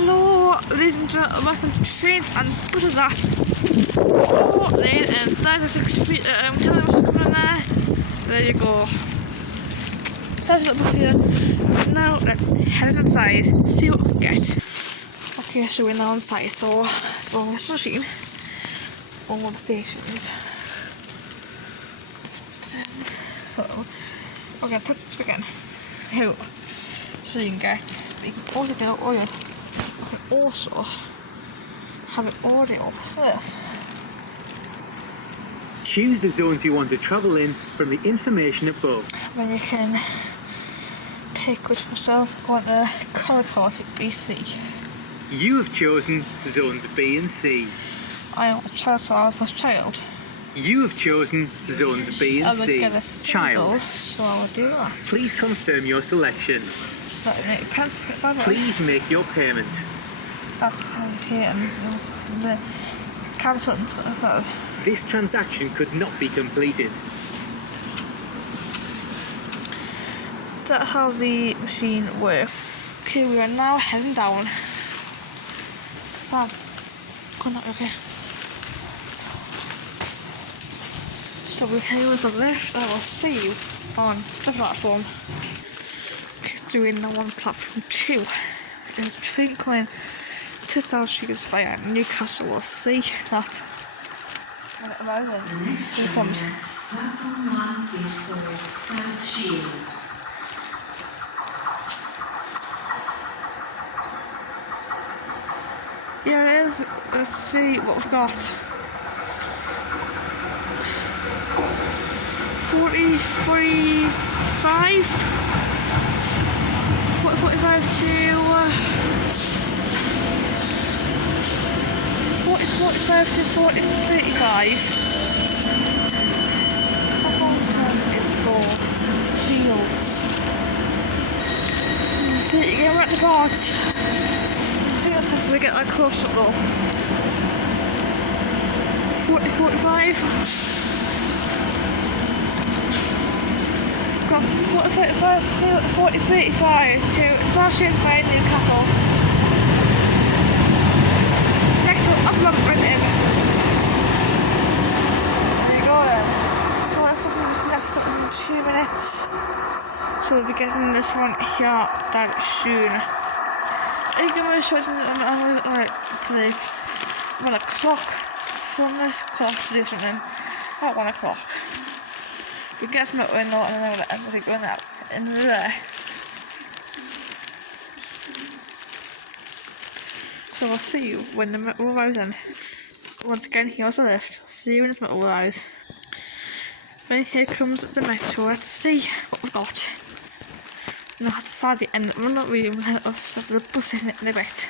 Hello, ladies and gentlemen, welcome to Trains and Buses at 4 lane and 36 feet. Coming in there. There you go. That's the bus here. Now let's head inside, see what we can get. Okay, so we're now inside. So this machine, all the stations. So we're gonna put this again. Here, so you can get. You can also get oil. You can also have an audio. So this. Choose the zones you want to travel in from the information above. Then you can pick which myself going to Collicourt, BC. You have chosen zones B and C. I am a child, so I was child. You have chosen zones B and C. Child. So I will do that. Please confirm your selection. So it depends. Please make your payment. That's how you pay it, and the cancel. This transaction could not be completed. That's how the machine works. Okay, we are now heading down. Sam, come on, okay. So we're heading with the left. I will see you on the platform. Doing the one platform 2. There's a train coming to South Shields via Newcastle. We'll see that. Here it comes. Here it is. Let's see what we've got. 45 to 35. Southampton is for Shields. So you get right at the part. I think that's as we get that close up though. 45. Got 40-35 to 40-35 to Sashing by Newcastle. Next one, Upload Brenton. There you go then. So let's look at the next up in 2 minutes. So we'll be getting this one here that soon. I'm going to show you something today. 1 o'clock from this clock to do something at 1 o'clock. We get some out window and then I'm going to everything going out into there. So we'll see you when the metal arrives in. Once again, here's the lift. See you when the metal arrives. Then here comes the metro. Let's see what we've got. Now, sadly, and we're not really going to have the bus in a bit.